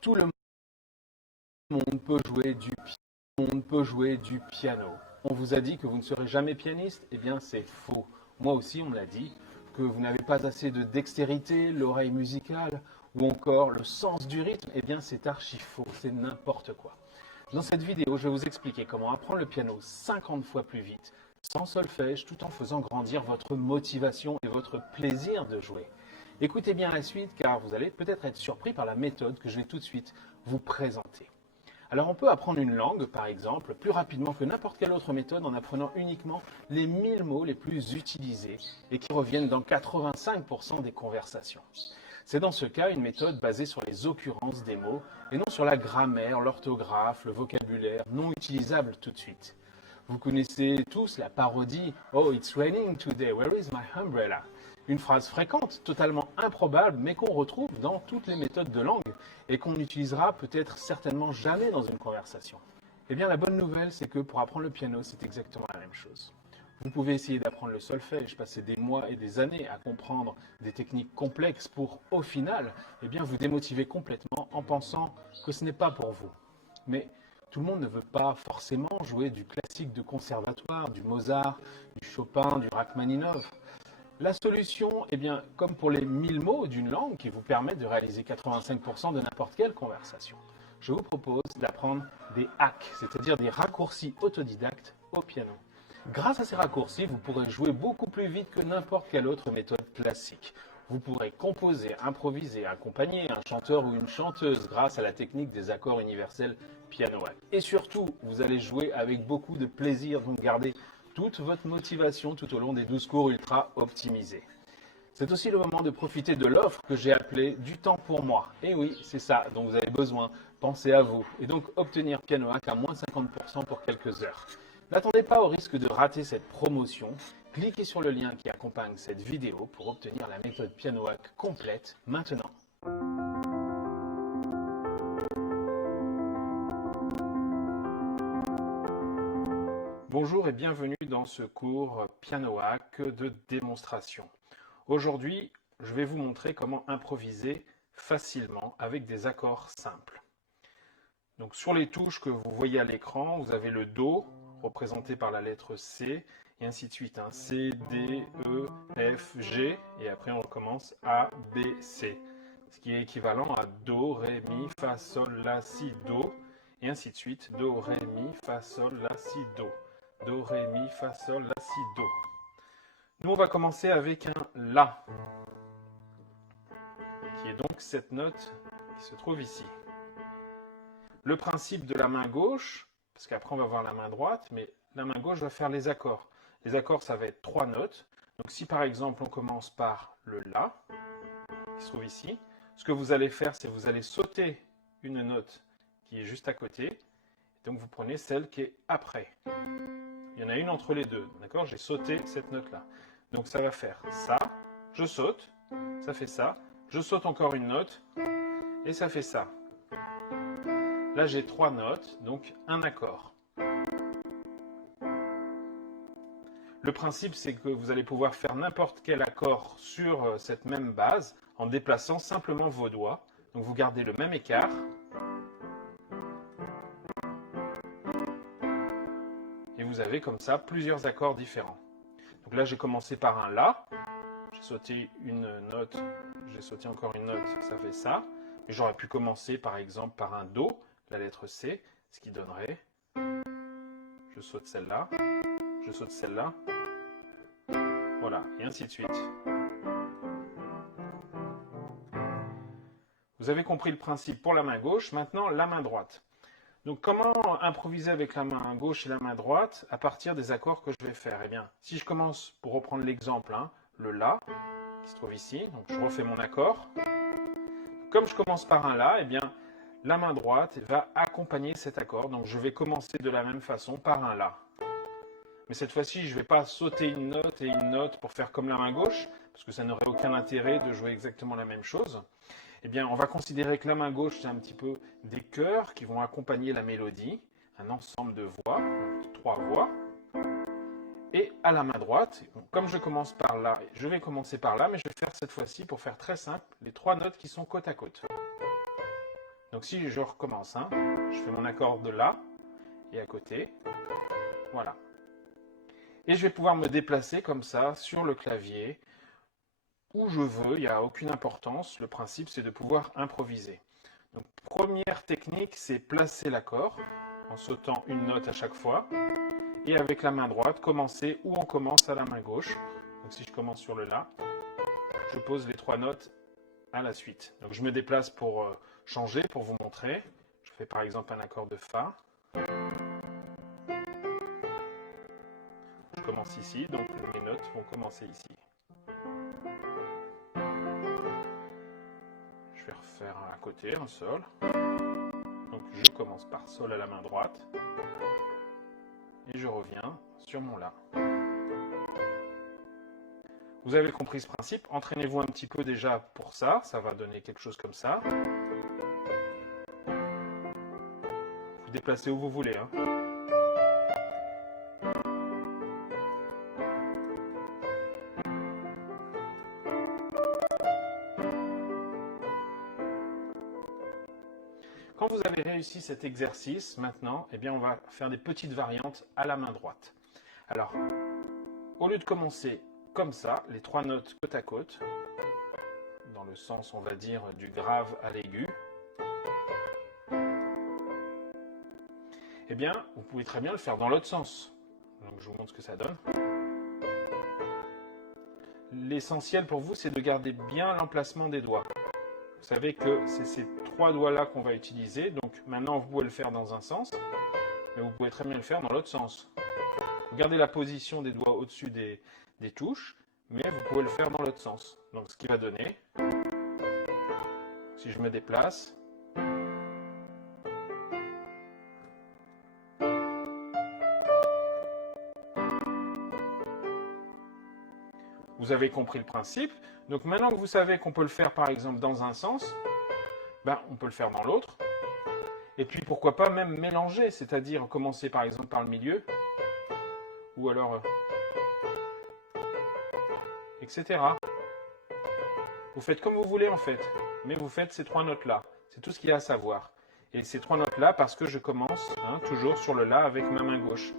Tout le monde peut jouer du piano. Tout le monde peut jouer du piano. On vous a dit que vous ne serez jamais pianiste? Eh bien, c'est faux. Moi aussi, on me l'a dit, que vous n'avez pas assez de dextérité, l'oreille musicale ou encore le sens du rythme. Eh bien, c'est archi faux, c'est n'importe quoi. Dans cette vidéo, je vais vous expliquer comment apprendre le piano 50 fois plus vite, sans solfège, tout en faisant grandir votre motivation et votre plaisir de jouer. Écoutez bien la suite car vous allez peut-être être surpris par la méthode que je vais tout de suite vous présenter. Alors on peut apprendre une langue, par exemple, plus rapidement que n'importe quelle autre méthode en apprenant uniquement les 1000 mots les plus utilisés et qui reviennent dans 85% des conversations. C'est dans ce cas une méthode basée sur les occurrences des mots et non sur la grammaire, l'orthographe, le vocabulaire non utilisable tout de suite. Vous connaissez tous la parodie "Oh, it's raining today, where is my umbrella?" Une phrase fréquente, totalement improbable, mais qu'on retrouve dans toutes les méthodes de langue et qu'on n'utilisera peut-être certainement jamais dans une conversation. Eh bien, la bonne nouvelle, c'est que pour apprendre le piano, c'est exactement la même chose. Vous pouvez essayer d'apprendre le solfège, passer des mois et des années à comprendre des techniques complexes pour, au final, eh bien, vous démotiver complètement en pensant que ce n'est pas pour vous. Mais tout le monde ne veut pas forcément jouer du classique de conservatoire, du Mozart, du Chopin, du Rachmaninov. La solution, eh bien, comme pour les 1000 mots d'une langue qui vous permettent de réaliser 85% de n'importe quelle conversation, je vous propose d'apprendre des hacks, c'est-à-dire des raccourcis autodidactes au piano. Grâce à ces raccourcis, vous pourrez jouer beaucoup plus vite que n'importe quelle autre méthode classique. Vous pourrez composer, improviser, accompagner un chanteur ou une chanteuse grâce à la technique des accords universels piano-hack. Et surtout, vous allez jouer avec beaucoup de plaisir, donc gardez toute votre motivation tout au long des 12 cours ultra optimisés. C'est aussi le moment de profiter de l'offre que j'ai appelée du temps pour moi. Et oui, c'est ça dont vous avez besoin. Pensez à vous. Et donc obtenir piano-hack à moins 50% pour quelques heures. N'attendez pas au risque de rater cette promotion. Cliquez sur le lien qui accompagne cette vidéo pour obtenir la méthode piano-hack complète maintenant. Bonjour et bienvenue dans ce cours piano-hack de démonstration. Aujourd'hui, je vais vous montrer comment improviser facilement avec des accords simples. Donc sur les touches que vous voyez à l'écran, vous avez le Do, représenté par la lettre C, et ainsi de suite. C, D, E, F, G, et après on recommence A, B, C. Ce qui est équivalent à Do, Ré, Mi, Fa, Sol, La, Si, Do, et ainsi de suite. Do, Ré, Mi, Fa, Sol, La, Si, Do. Do, Ré, Mi, Fa, Sol, La, Si, Do. Nous, on va commencer avec un La, qui est donc cette note qui se trouve ici. Le principe de la main gauche, parce qu'après on va voir la main droite, mais la main gauche va faire les accords. Les accords, ça va être 3 notes. Donc si par exemple on commence par le La, qui se trouve ici, ce que vous allez faire, c'est vous allez sauter une note qui est juste à côté. Donc vous prenez celle qui est après. Il y en a une entre les deux, d'accord? J'ai sauté cette note-là. Donc ça va faire ça, je saute, ça fait ça, je saute encore une note, et ça fait ça. Là j'ai 3 notes, donc un accord. Le principe c'est que vous allez pouvoir faire n'importe quel accord sur cette même base en déplaçant simplement vos doigts. Donc vous gardez le même écart. Et vous avez comme ça plusieurs accords différents. Donc là j'ai commencé par un La, j'ai sauté une note, j'ai sauté encore une note, ça fait ça. Et j'aurais pu commencer par exemple par un Do, la lettre C, ce qui donnerait, je saute celle-là, je saute celle-là, voilà, et ainsi de suite. Vous avez compris le principe pour la main gauche, maintenant la main droite. Donc comment improviser avec la main gauche et la main droite à partir des accords que je vais faire? Eh bien, si je commence, pour reprendre l'exemple, le La, qui se trouve ici, donc je refais mon accord. Comme je commence par un La, eh bien, la main droite va accompagner cet accord. Donc je vais commencer de la même façon par un La. Mais cette fois-ci, je ne vais pas sauter une note et une note pour faire comme la main gauche, parce que ça n'aurait aucun intérêt de jouer exactement la même chose. Eh bien, on va considérer que la main gauche, c'est un petit peu des chœurs qui vont accompagner la mélodie, un ensemble de voix, 3 voix. Et à la main droite, comme je commence par là, je vais commencer par là, mais je vais faire cette fois-ci, pour faire très simple, les 3 notes qui sont côte à côte. Donc Donc si je recommence, hein, je fais mon accord de La et à côté, voilà. Et je vais pouvoir me déplacer comme ça sur le clavier où je veux, il n'y a aucune importance. Le principe, c'est de pouvoir improviser. Donc, première technique, c'est placer l'accord en sautant une note à chaque fois. Et avec la main droite, commencer où on commence à la main gauche. Donc, si je commence sur le La, je pose les 3 notes à la suite. Donc, je me déplace pour changer, pour vous montrer. Je fais par exemple un accord de Fa. Je commence ici, donc mes notes vont commencer ici. Je vais refaire un à côté, un Sol. Donc je commence par Sol à la main droite. Et je reviens sur mon La. Vous avez compris ce principe, entraînez-vous un petit peu déjà pour ça, ça va donner quelque chose comme ça. Vous déplacez où vous voulez, hein. Quand vous avez réussi cet exercice, maintenant, eh bien, on va faire des petites variantes à la main droite. Alors, au lieu de commencer comme ça, les 3 notes côte à côte, dans le sens, on va dire, du grave à l'aigu, eh bien, vous pouvez très bien le faire dans l'autre sens. Donc, je vous montre ce que ça donne. L'essentiel pour vous, c'est de garder bien l'emplacement des doigts. Vous savez que c'est ces 3 doigts-là qu'on va utiliser. Donc maintenant, vous pouvez le faire dans un sens, mais vous pouvez très bien le faire dans l'autre sens. Vous gardez la position des doigts au-dessus des touches, mais vous pouvez le faire dans l'autre sens. Donc ce qui va donner, si je me déplace, vous avez compris le principe. Donc maintenant que vous savez qu'on peut le faire par exemple dans un sens, ben, on peut le faire dans l'autre. Et puis pourquoi pas même mélanger, c'est-à-dire commencer par exemple par le milieu, ou alors etc. Vous faites comme vous voulez en fait, mais vous faites ces 3 notes-là. C'est tout ce qu'il y a à savoir. Et ces 3 notes-là parce que je commence toujours sur le La avec ma main gauche.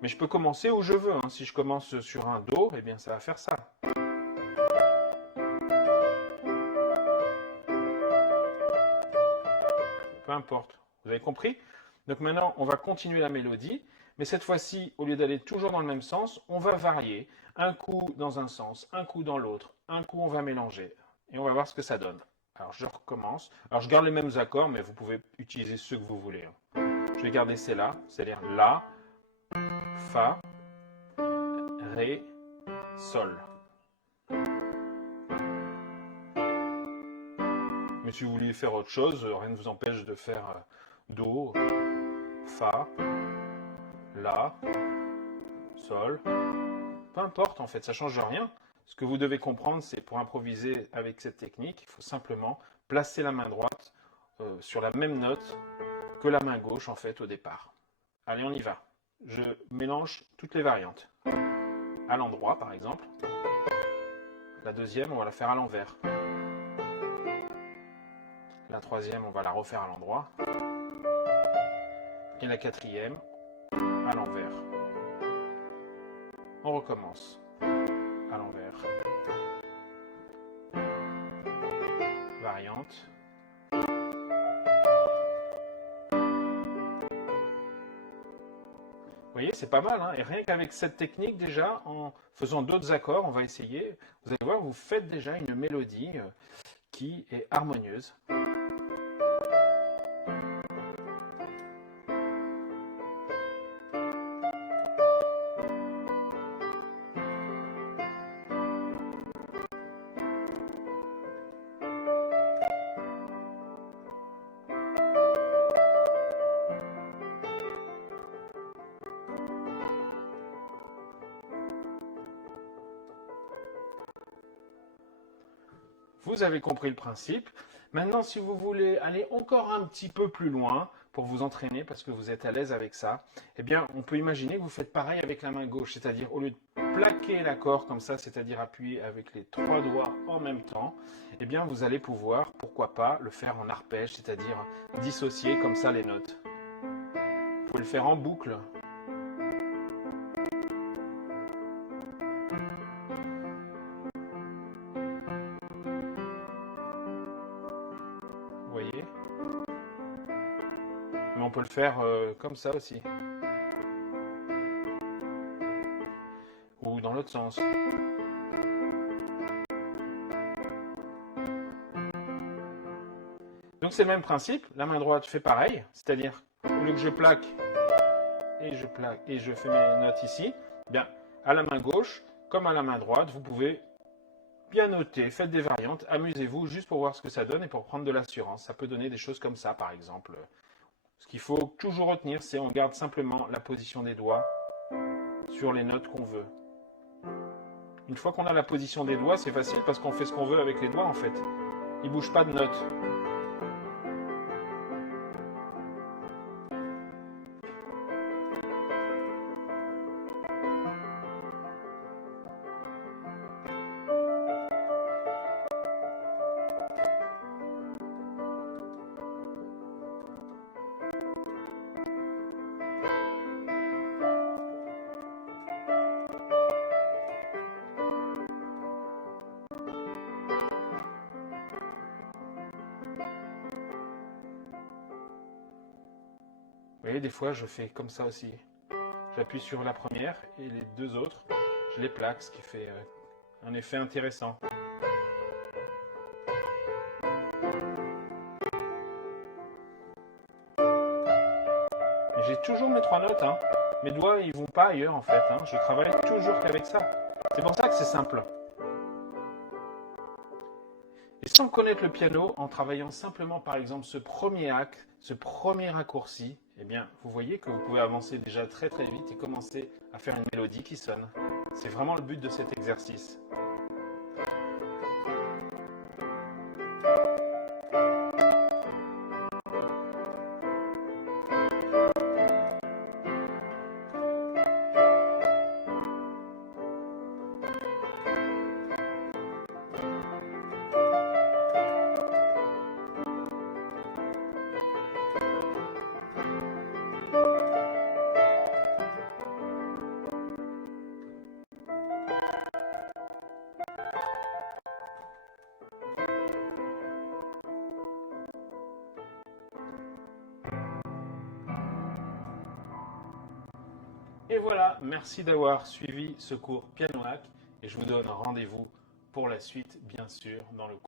Mais je peux commencer où je veux. Hein. Si je commence sur un Do, eh bien ça va faire ça. Peu importe. Vous avez compris? Donc maintenant, on va continuer la mélodie. Mais cette fois-ci, au lieu d'aller toujours dans le même sens, on va varier. Un coup dans un sens, un coup dans l'autre. Un coup, on va mélanger. Et on va voir ce que ça donne. Alors, je recommence. Alors, je garde les mêmes accords, mais vous pouvez utiliser ceux que vous voulez. Je vais garder celle-là, c'est-à-dire La, Fa, Ré, Sol. Mais si vous voulez faire autre chose, rien ne vous empêche de faire Do, Fa, La, Sol. Peu importe en fait, ça ne change rien. Ce que vous devez comprendre, c'est pour improviser avec cette technique, il faut simplement placer la main droite sur la même note que la main gauche en fait au départ. Allez, on y va. Je mélange toutes les variantes. À l'endroit par exemple. La deuxième, on va la faire à l'envers. La troisième, on va la refaire à l'endroit. Et la quatrième, à l'envers. On recommence. À l'envers. Variante. Vous voyez, c'est pas mal. Hein, et rien qu'avec cette technique, déjà, en faisant d'autres accords, on va essayer. Vous allez voir, vous faites déjà une mélodie qui est harmonieuse. Vous avez compris le principe. Maintenant, si vous voulez aller encore un petit peu plus loin pour vous entraîner, parce que vous êtes à l'aise avec ça, eh bien, on peut imaginer que vous faites pareil avec la main gauche. C'est-à-dire, au lieu de plaquez l'accord comme ça, c'est-à-dire appuyer avec les 3 doigts en même temps, eh bien vous allez pouvoir, pourquoi pas, le faire en arpège, c'est-à-dire dissocier comme ça les notes. Vous pouvez le faire en boucle. Vous voyez? Mais on peut le faire comme ça aussi. Ou dans l'autre sens. Donc c'est le même principe, la main droite fait pareil, c'est-à-dire au lieu que je plaque et je fais mes notes ici, bien à la main gauche comme à la main droite, vous pouvez bien noter, faites des variantes, amusez-vous juste pour voir ce que ça donne et pour prendre de l'assurance. Ça peut donner des choses comme ça par exemple. Ce qu'il faut toujours retenir, c'est on garde simplement la position des doigts sur les notes qu'on veut. Une fois qu'on a la position des doigts, c'est facile parce qu'on fait ce qu'on veut avec les doigts en fait. Ils ne bougent pas de notes. Vous voyez, des fois, je fais comme ça aussi. J'appuie sur la première et les deux autres, je les plaque, ce qui fait un effet intéressant. Et j'ai toujours mes 3 notes. Hein. Mes doigts, ils vont pas ailleurs en fait. Hein. Je travaille toujours qu'avec ça. C'est pour ça que c'est simple. Et sans connaître le piano, en travaillant simplement par exemple ce premier acte, ce premier raccourci, eh bien vous voyez que vous pouvez avancer déjà très très vite et commencer à faire une mélodie qui sonne. C'est vraiment le but de cet exercice. Et voilà, merci d'avoir suivi ce cours Piano Hack et je vous donne rendez-vous pour la suite, bien sûr, dans le cours.